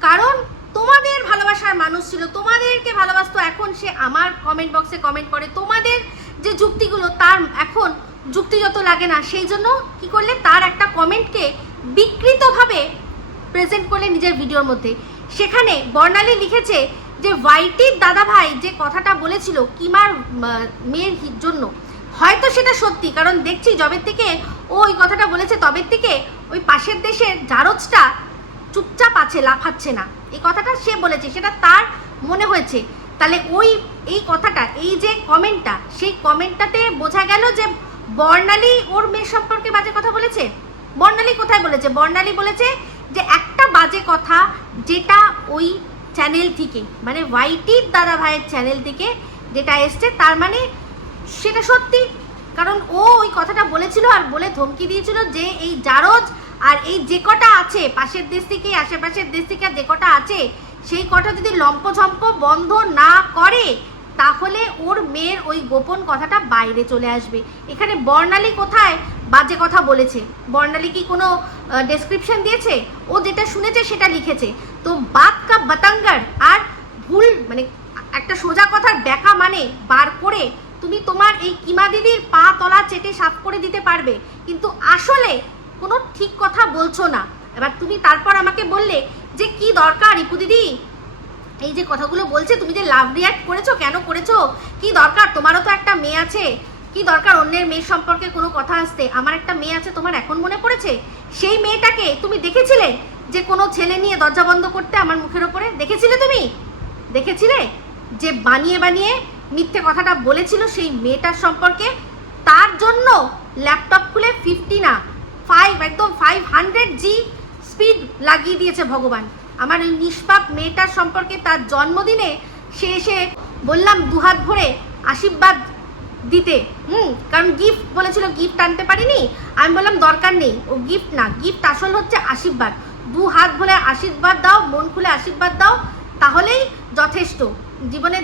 কারণ তোমাদের ভালোবাসার মানুষ ছিল, তোমাদেরকে ভালোবাসতো, এখন সে আমার কমেন্ট বক্সে কমেন্ট করে, তোমাদের যে যুক্তিগুলো তার এখন যুক্তিযত লাগে না, সেই জন্য কি করলে তার একটা কমেন্টকে বিকৃতভাবে প্রেজেন্ট করলে নিজের ভিডিওর মধ্যে। সেখানে বর্ণালী লিখেছে যে ওয়াইটির দাদা ভাই যে কথাটা বলেছিল কিমার মেয়ের জন্য, হয়তো সেটা সত্যি, কারণ দেখছি যবের থেকে ও ওই কথাটা বলেছে তবের থেকে ওই পাশের দেশের জারজটা চুপচাপ আছে, লাফাচ্ছে না। এই কথাটা সে বলেছে, সেটা তার মনে হয়েছে। তাহলে এই কথাটা, এই যে কমেন্টটা, সেই কমেন্টটাতে বোঝা গেল যে বর্ণালী ওর মেয়ের সম্পর্কে বাজে কথা বলেছে। বর্ণালী কোথায় বলেছে? বর্ণালী বলেছে যে একটা বাজে কথা যেটা ওই চ্যানেল থেকে, মানে ওয়াইটির দাদা ভাইয়ের চ্যানেল থেকে যেটা এসছে, তার মানে সেটা সত্যি, কারণ ও ওই কথাটা বলেছিল আর বলে ধমকি দিয়েছিল যে এই জারজ আর এই যে কটা আছে পাশের দেশ থেকে, আশেপাশের দেশ থেকে যে কটা আছে, সেই কটা যদি লম্পঝম্প বন্ধ না করে তাহলে ওর মেয়ের ওই গোপন কথাটা বাইরে চলে আসবে। এখানে বর্ণালী কোথায় বাজে কথা বলেছে? বর্ণালী কি কোনো ডেসক্রিপশন দিয়েছে? ও যেটা শুনেছে সেটা লিখেছে। তো বাত কা বাতাঙ্গার আর ভুল, মানে একটা সোজা কথার ব্যাকা মানে বার করে তুমি তোমার এই কিমা দিদির পা তলা চেটে সাফ করে দিতে পারবে, কিন্তু আসলে কোনো ঠিক কথা বলছো না। এবার তুমি তারপর আমাকে বললে যে কি দরকার রিপু দিদি এই যে কথাগুলো বলছে, তুমি যে লাভ রিয়াক্ট করেছো, কেন করেছো, কি দরকার, তোমারও তো একটা মেয়ে আছে, কি দরকার অন্যের মেয়ের সম্পর্কে কোনো কথা আসতে? আমার একটা মেয়ে আছে, তোমার এখন মনে পড়েছে? সেই মেয়েটাকে তুমি দেখেছিলে যে কোনো ছেলে নিয়ে দরজা বন্ধ করতে আমার মুখের ওপরে? দেখেছিলে? তুমি দেখেছিলে যে বানিয়ে বানিয়ে মিথ্যে কথাটা বলেছিল সেই মেয়েটার সম্পর্কে? তার জন্য ল্যাপটপ খুলে 50 না 5, একদম 500G স্পিড লাগিয়ে দিয়েছে ভগবান আমার ওই নিষ্পাপ মেয়েটার সম্পর্কে। তার জন্মদিনে সে এসে বললাম দুহাত ভরে আশীর্বাদ দিতে, কারণ গিফট বলেছিল, গিফট আনতে পারিনি। আমি বললাম দরকার নেই, ও গিফট না, গিফট আসল হচ্ছে আশীর্বাদ। 2 হাত ভরে আশীর্বাদ দাও, মন খুলে আশীর্বাদ দাও, তাহলেই যথেষ্ট। জীবনে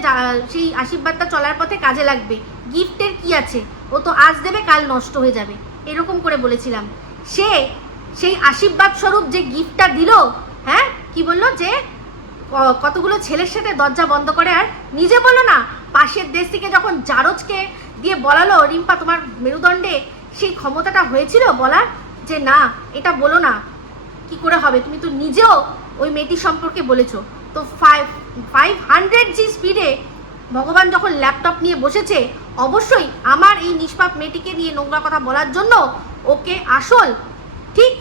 সেই আশীর্বাদটা চলার পথে কাজে লাগবে। গিফটের কি আছে? ও তো আজ দেবে কাল নষ্ট হয়ে যাবে, এরকম করে বলেছিলাম। সে সেই আশীর্বাদ স্বরূপ যে গিফটটা দিল, হ্যাঁ কি বললো যে কতগুলো ছেলের সাথে দরজা বন্ধ করে, আর নিজে বলো না পাশের দেশ থেকে যখন জারজকে দিয়ে বলালো রিম্পা তোমার মেরুদণ্ডে সেই ক্ষমতাটা হয়েছিল বলার যে না এটা বলো না, কি করে হবে, তুমি তো নিজেও ওই মেয়েটি সম্পর্কে বলেছো। তো 500G স্পিডে ভগবান যখন ল্যাপটপ নিয়ে বসেছে, অবশ্যই আমার এই নিষ্পাপ মেয়েটিকে নিয়ে নোংরা কথা বলার জন্য ওকে আসল ঠিক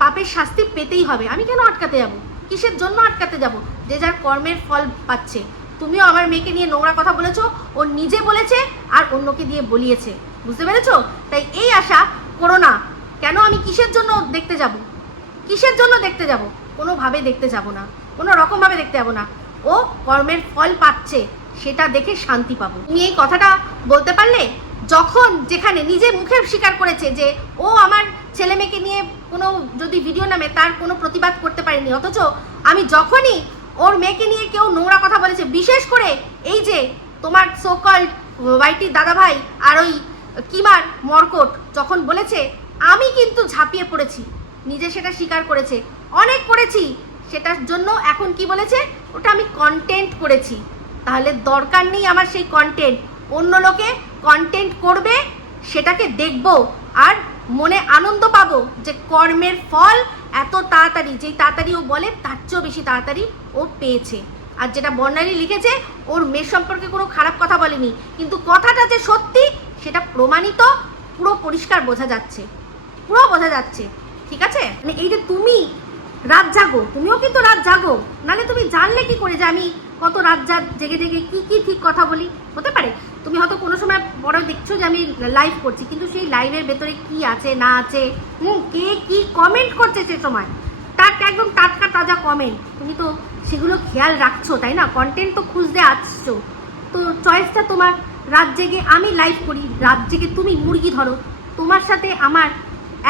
পাপের শাস্তি পেতেই হবে। আমি কেন আটকাতে যাব? কিসের জন্য আটকাতে যাব? যে যার কর্মের ফল পাচ্ছে। তুমিও আমার মেয়েকে নিয়ে নোংরা কথা বলেছো, ও নিজে বলেছে আর অন্যকে দিয়ে বলিয়েছে, বুঝতে পেরেছো? তাই এই আশা করো না। কেন আমি কিসের জন্য দেখতে যাব? কিসের জন্য দেখতে যাব? কোনোভাবে দেখতে যাব না, কোনো রকমভাবে দেখতে যাব না। ও কর্মের ফল পাচ্ছে, সেটা দেখে শান্তি পাবো। তুমি এই কথাটা বলতে পারলে যখন যেখানে নিজে মুখে স্বীকার করেছে যে ও আমার ছেলে মেয়েকে নিয়ে কোনো যদি ভিডিও নামে তার কোনো প্রতিবাদ করতে পারেনি, অথচ আমি যখনই ওর মেয়েকে নিয়ে কেউ নোংরা কথা বলেছে, বিশেষ করে এই যে তোমার সোকল্ড ওয়াইটির দাদা ভাই আর ওই কিমার মর্কট যখন বলেছে, আমি কিন্তু ঝাঁপিয়ে পড়েছি, নিজে সেটা স্বীকার করেছে, অনেক করেছি, সেটার জন্য এখন কি বলেছে, ওটা আমি কন্টেন্ট করেছি। তাহলে দরকার নেই আমার সেই কন্টেন্ট, অন্য লোকে কন্টেন্ট করবে, সেটাকে দেখব আর মনে আনন্দ পাবো যে কর্মের ফল এত তাড়াতাড়ি, যেই তাড়াতাড়ি ও বলে তার চেয়েও বেশি তাড়াতাড়ি ও পেয়েছে। আর যেটা বর্ণালী লিখেছে, ওর মেয়ের সম্পর্কে কোনো খারাপ কথা বলেনি, কিন্তু কথাটা যে সত্যি সেটা প্রমাণিত, পুরো পরিষ্কার বোঝা যাচ্ছে, পুরো বোঝা যাচ্ছে। ঠিক আছে, মানে এই যে তুমি রাত জাগো, তুমিও কিন্তু রাত জাগো, নাহলে তুমি জানলে কি করে যে আমি কত রাত জেগে জেগে কি কি ঠিক কথা বলি? হতে পারে তুমি হয়তো কোনো সময় পরে দেখছো যে আমি লাইভ করছি, কিন্তু সেই লাইভের ভেতরে কি আছে না আছে, কে কি কমেন্ট করছে সে সময়, তার একদম টাটকা তাজা কমেন্ট, তুমি তো সেগুলো খেয়াল রাখছো, তাই না? কন্টেন্ট তো খুঁজতে আসছো, তো চয়েসটা তোমার। রাত জেগে আমি লাইভ করি, রাত জেগে তুমি মুরগি ধরো, তোমার সাথে আমার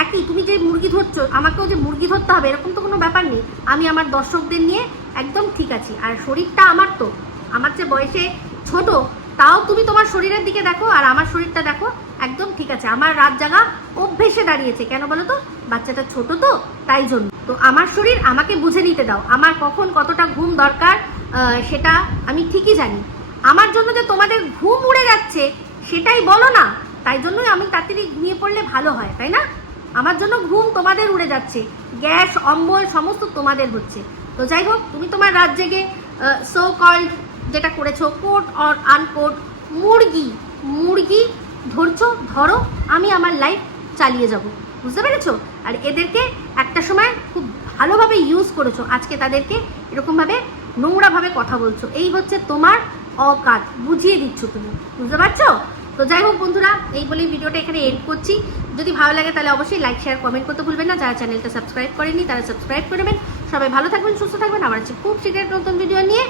একই, তুমি যে মুরগি ধরছো আমাকেও যে মুরগি ধরতে হবে এরকম তো কোনো ব্যাপার নেই। আমি আমার দর্শকদের নিয়ে একদম ঠিক আছি, আর শরীরটা আমার, তো আমার যে বয়সে ছোট, তাও তুমি তোমার শরীরের দিকে দেখো আর আমার শরীরটা দেখো, একদম ঠিক আছে। আমার রাত জাগা অভ্যেসে দাঁড়িয়েছে, কেন বলো তো? বাচ্চাটা ছোট তো, তাই জন্য। তো আমার শরীর আমাকে বুঝে নিতে দাও, আমার কখন কতটা ঘুম দরকার সেটা আমি ঠিকই জানি। আমার জন্য যে তোমাদের ঘুম উড়ে যাচ্ছে সেটাই বলো না, তাই জন্যই আমি তাড়াতাড়ি ঘুমিয়ে পড়লে ভালো হয়, তাই না? আমার জন্য ঘুম তোমাদের উড়ে যাচ্ছে, গ্যাস অম্বল সমস্ত তোমাদের হচ্ছে। তো যাই হোক, তুমি তোমার রাত জেগে সো কল্ড যেটা করেছো, কোট অর আনকোট, মুরগি ধরছো, ধরো, আমি আমার লাইফ চালিয়ে যাব, বুঝতে পেরেছো? আর এদেরকে একটা সময় খুব ভালোভাবে ইউজ করেছো, আজকে তাদেরকে এরকমভাবে নোংরাভাবে কথা বলছো, এই হচ্ছে তোমার অকাত, বুঝিয়ে দিচ্ছ তুমি, বুঝতে পারছো? তো যাই হোক বন্ধুরা, এই বলেই ভিডিওটা এখানে এন্ড করছি। যদি ভালো লাগে তাহলে অবশ্যই লাইক শেয়ার কমেন্ট করতে ভুলবেন না। যারা চ্যানেলটা সাবস্ক্রাইব করেনি তারা সাবস্ক্রাইব করবেন। সবাই ভালো থাকবেন, সুস্থ থাকবেন। আমার খুব শীঘ্রই নতুন ভিডিও নিয়ে